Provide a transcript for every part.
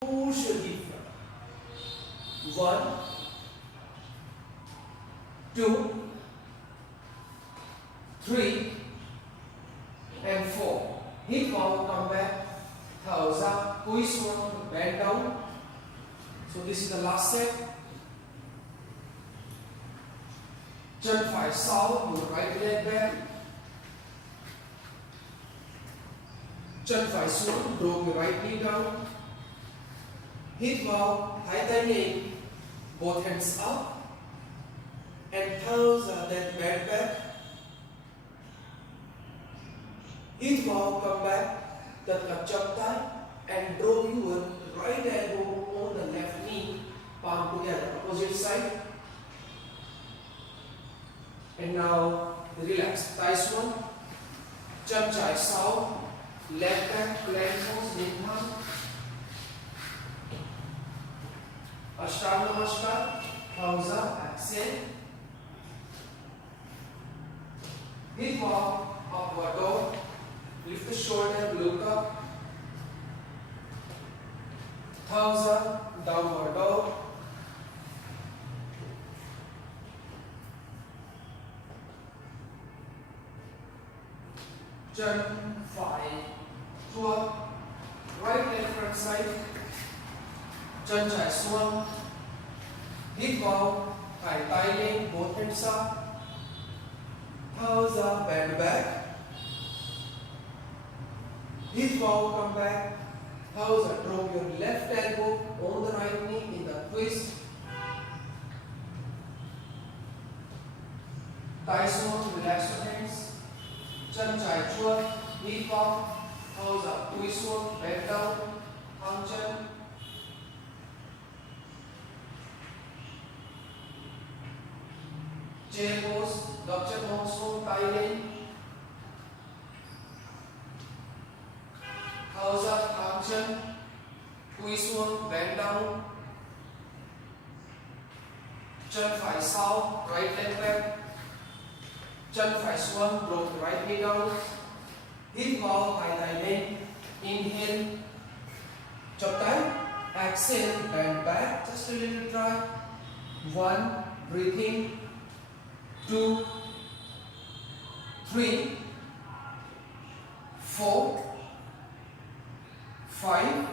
push your hip front. 1, 2, 3, and 4. Hip forward, come back. Thumbs up. Twist one, bend down. So this is the last set. Chân phải sau, your right leg back. Chân phải xuống, drop your right knee down. Hít vào, hai tay lên, both hands up, and thumbs then bend back. Hít vào, come back, đặt cặp chắp tay, and drop your right elbow on the left knee, palm together, opposite side. And now relax, thighs one, chân trái sau, left back, plank pose, inhale. Ashtanga Namaskar, thumbs up, exhale. Hip walk, upward dog. Lift the shoulder, look up. Thumbs up, downward dog. Chân phải chuông, right leg front side. Chân trái xuống, hít vào, hai tay lên, both hands up, thumbs up, bend back. Hít vào, come back, thumbs up, drop your left elbow on the right knee in the twist. Thighs xuống, relax your hands. Chân trái chuông, hít vào, thumbs up, twist xuống, bend down, thẳng chân. Chair pose, gập chân hông xuống, tay lên. Thumbs up, thẳng chân. Twist xuống, bend down. Chân phải sau, right leg back. Chân phải xuống, drop right knee down. Hít vào, hai tay lên. Inhale, chop tay. Exhale, bend back, just a little try. 1, breathe in. 2, 3, 4, 5,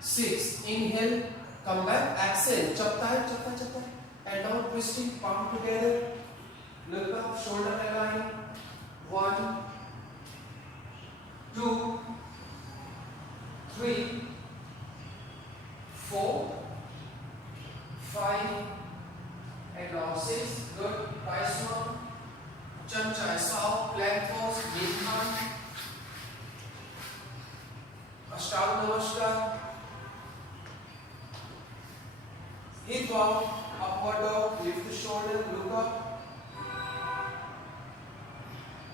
6. Inhale, come back, exhale, chop tay, chop tay, chop tay. And now twisting, palm together. Look up, shoulder align. 1, 2, 3, 4, 5, and now 6. Good. Nice one. Chân trái sau, plank pose, inhale. Ashtanga Namaskar. Hip vào, upward dog, lift the shoulder, look up.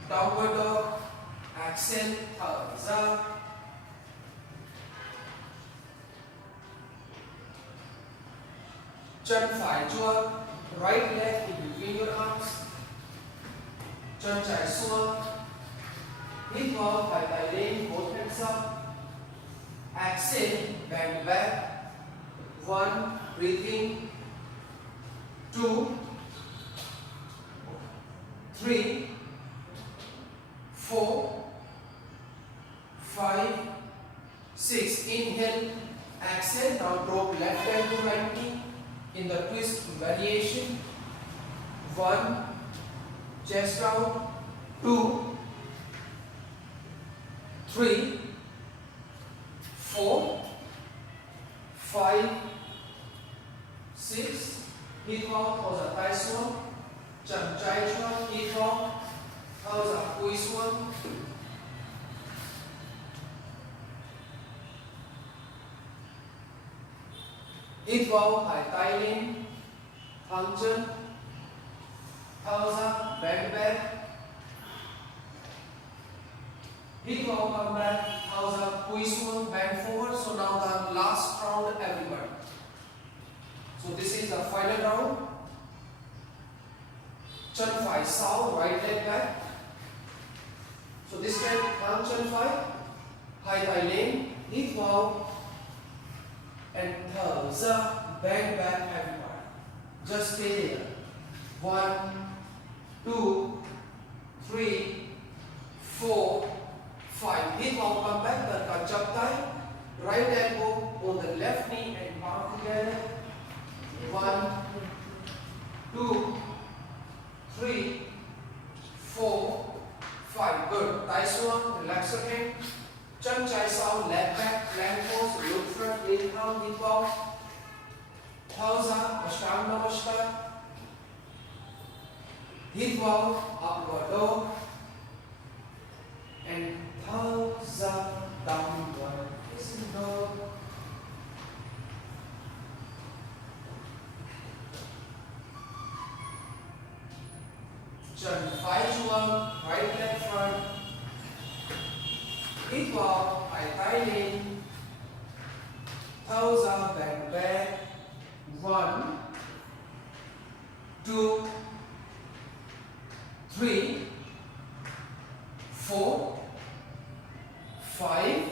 Downward dog, exhale, thumbs up. Chân phải chuông, right leg in between your arms. Chân trái xuống. Hít vào, hai tay lên, both hands up. Exhale, bend back. 1, breathe in. 2, 3, 4, 5, 6. Inhale, exhale. Now drop left hand to right knee in the twist variation. 1, chest down. 2, 3, 4, 5, 6. Hít vào, thở ra tay xuống. Chân trái chuông, hít vào, thở ra cúi xuống. Hít vào, hai tay lên, thẳng chân, thở ra, bend back. Hít vào, come back, thở ra, cúi xuống, bend forward. So now the last round, everybody. So this is the final round. Chân phải sau, right leg back. So this time, thẳng chân phải, hai tay lên, hít vào, and toes up, bend back everybody. Just stay there. 1, 2, 3, 4, 5. Hip hop, come back, turn jump tight. Right elbow on the left knee and palm together. 1, 2, 3, 4, 5. Good. Nice one. Relax your hand. Chân trái sau, left back, plank pose, look front, inhale, hip hop. Toes up, Ashtanga Namaskar. Hip hop, upward dog. And toes up, downward facing dog. Chân phải chuông, right leg front. Hip hop, hai tay lên. Toes up, back back. 1, 2, 3, 4, 5.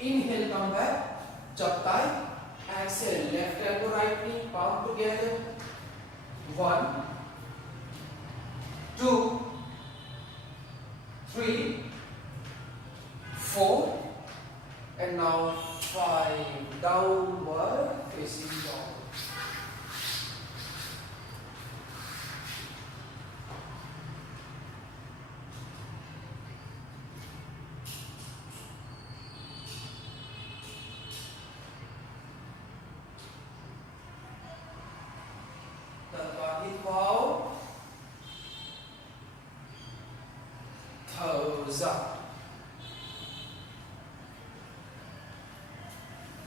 Inhale, come back. Chop tight. Exhale, left elbow, right knee, palm together. 1, 2, 3, 4, and now 5. Downward facing dog. Hip hop, toes up.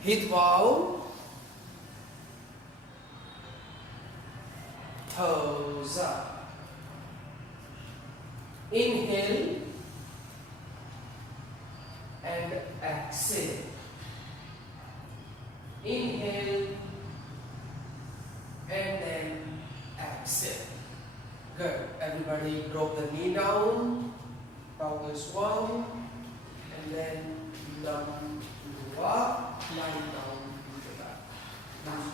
Hip hop, toes up. Inhale and exhale. Inhale and then exhale. Good. Everybody drop the knee down. Power one. And then down to up. Lie down to the back. Nice.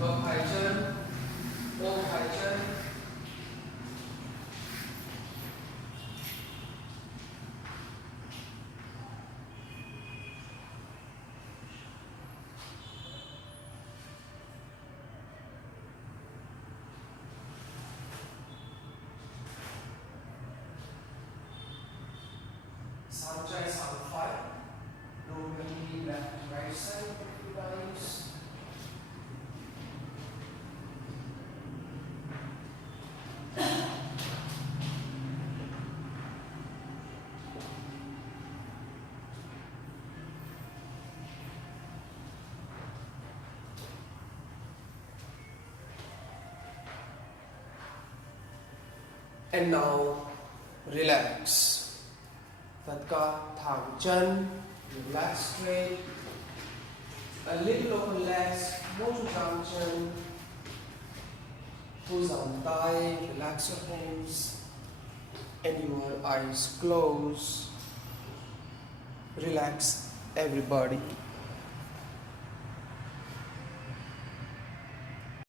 Up high turn. Hold high turn. Sanjay Sanfai. Normally left to right side of you guys. And now relax. Tất cả thẳng chân, relax straight. A little open legs, more to thẳng chân. Thu dòng tay, relax your hands. And your eyes closed. Relax everybody.